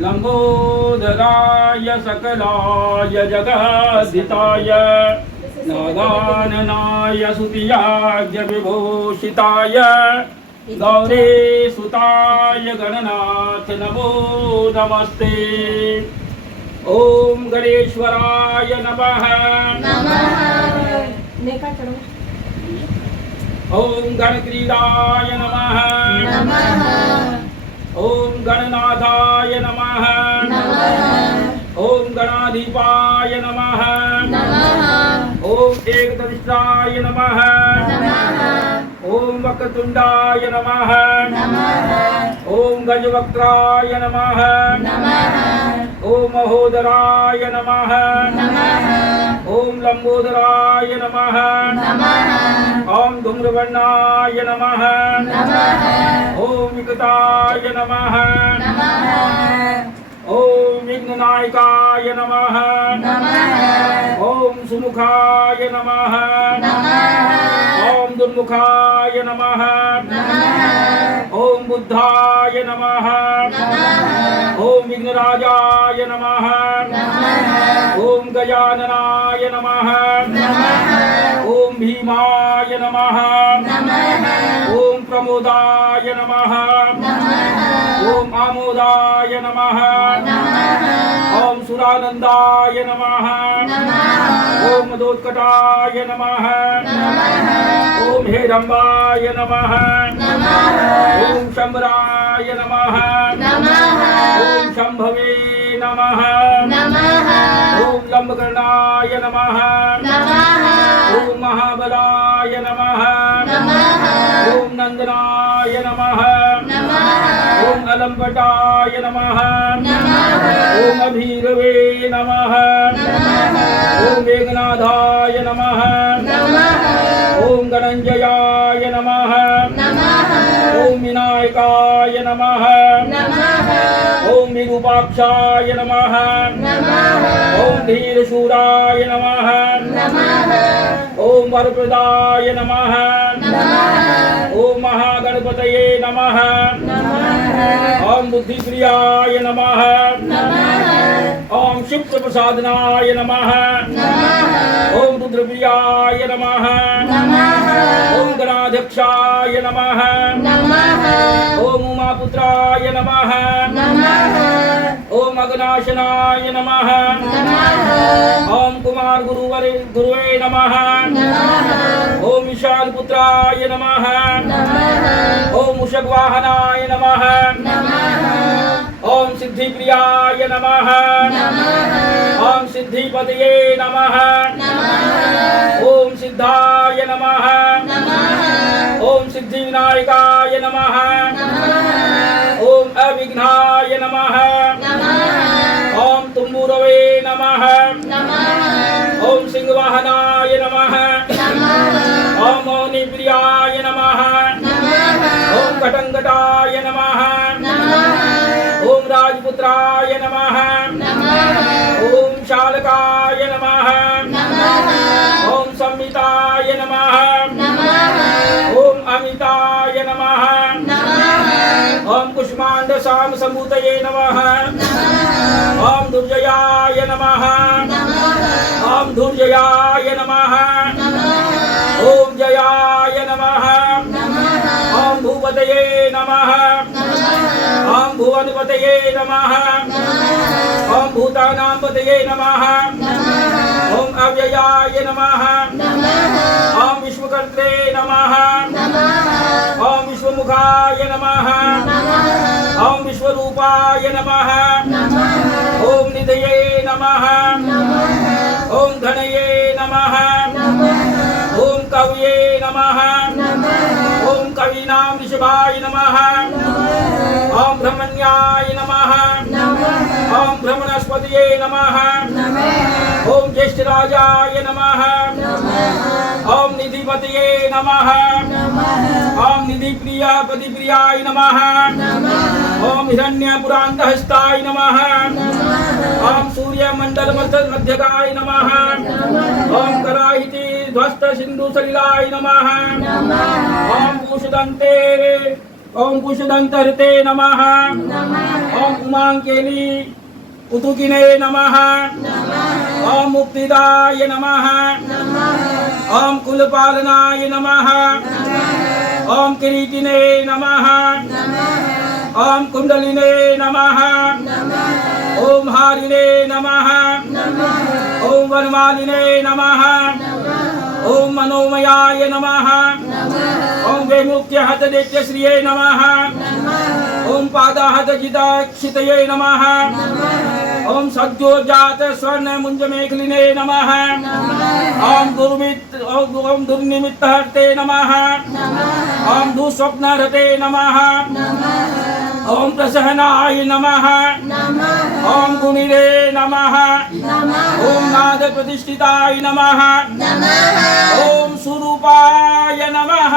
लंबोदराय सकलाय जगद्धिताय नागाननाय सुतियाज्ञ विभूषिताय गौरीसुताय गणनाथ नमो नमस्ते। ओम गणेश्वराय नमः। ओम गणक्रीडाय नमः। ओम गणनाथाय नमः। ओम गणाधिपाय नमः। ओम एकदधिष्ठाय नमः। ओम वक्रतुंडाय नमः। ओम गजवक्त्राय नमः। ओम महोदराय नमः। ओम लंबोदराय नमः। ओम धूम्रवर्णाय नमः। ओम विकटाय नमः। ओम विघ्ननायकाय नमः। ओम सुमुखाय नमः। ओम दुर्मुखाय नमः। ओम बुद्धाय नमः। ओम विघ्नराजाय नमः। ओम गजाननाय नमः। ओम भीमाय नमः। ओम प्रमोदाय नमः। ओम आमोदाय नमः। ओम सुरानंदाय नमः। ओम मदोत्कटाय नमः। ओम हेरंबाय नमः। ओम शंबराय नमः। ओम शंभवे नमः। ओम लंबकर्णाय नमः। ओम महाबलाय नमः। ओम नंदनाय नमः। ओम अलंपटाय नमः। ओम अभीरवे नमः। ओम मेघनाथाय नमः। ओम गणंजयाय नमः। ओम विनायकाय नमः। ओम विरूपाक्षाय नमः। ओम धीरशूराय नमः। ओम वरप्रदाय नमः। ओम महागणपतये नमः। ओम बुद्धिप्रियाय नमः। ओम शिवप्रसादनाय नमः। ओम रुद्रप्रियाय नमः। ओम गणाध्यक्षाय नमः। ओम उमापुत्राय नमः। ओम अग्नाशनाय नमः। ओम कुमार गुरुवे नमः। ओम विशालपुत्राय नमः। ओम मुषगवाहनाय नमः। ओम सिद्धिप्रियाय नमः। ओम सिद्धिपतये नमः। ओम सिद्धाय नमः। ओम सिद्धिविनायकाय नमः। ओम अविघ्नाय नमः। ओम तुम्बुरवे नमः। ओम सिंहवाहनाय नमः। ओम मौनिप्रियाय नमः। ओम कटंकटाय नमः। ओम राजपुत्राय नमः। ओम शालकाय नमः। ओम संहिताय नमः। ओम अमिताय नमः। ओम कुष्मांड साम संभूतये नमः। ओम दुर्जयाय नमः। ओम दुर्जयाय नमः। ओम जयाय नमः। ओम भूपतये नमः। ओम भुवनपतये नमः। ओम भूतानां पतये नमः। ओम अव्ययाय नमः। ओम विश्वकर्त्रे नमः। ओम विश्वमुखाय नमः। ओम विश्वरूपाय नमः। ओम निधये नमः। ओम धनये नमः। ओम कवये नमः। ओम कवीनां ऋषभाय नमः। ओम ब्रह्मण्याय नमः। ओम ब्रह्मणस्पतये नमः। ओम ज्येष्ठराजाय नमः। ओम निधिपतये नमः। ओम निधिप्रियापतिप्रियाय नमः। ओम हिरण्यपुरान्तहस्ताय नमः। ओम सूर्यमण्डलमध्यकाय नमः। ओम कराहिति ध्वस्त सिंधु सलिलाय नमः। ओम कुशदन्ते ओम कुशदंतरते नमः ओम उमांकेली उतुकिने नमः ओम मुक्तिदाय नमः ओम कुलपालनाय नमः ओम किरीटिने नमः ओम कुंडलिने नमः ओम हारिणे नमः ओम वनमालिने नमः ओम मनोमयाय नमः ओम वैमुख्य हत दैत्य श्रिये नमः ओम पादाहत जिताक्षितये नमः ओम सद्योजात स्वर्ण मुंज मेखलिने नमः ओम दुर्निमित्त हर्ते नमः ओम दुस्वप्नहर्ते नमः ओम प्रसन्नाय नमः ओम गुणिरे नमः ओम नाद प्रतिष्ठिताय नमः ओम स्वरूपाय नमः।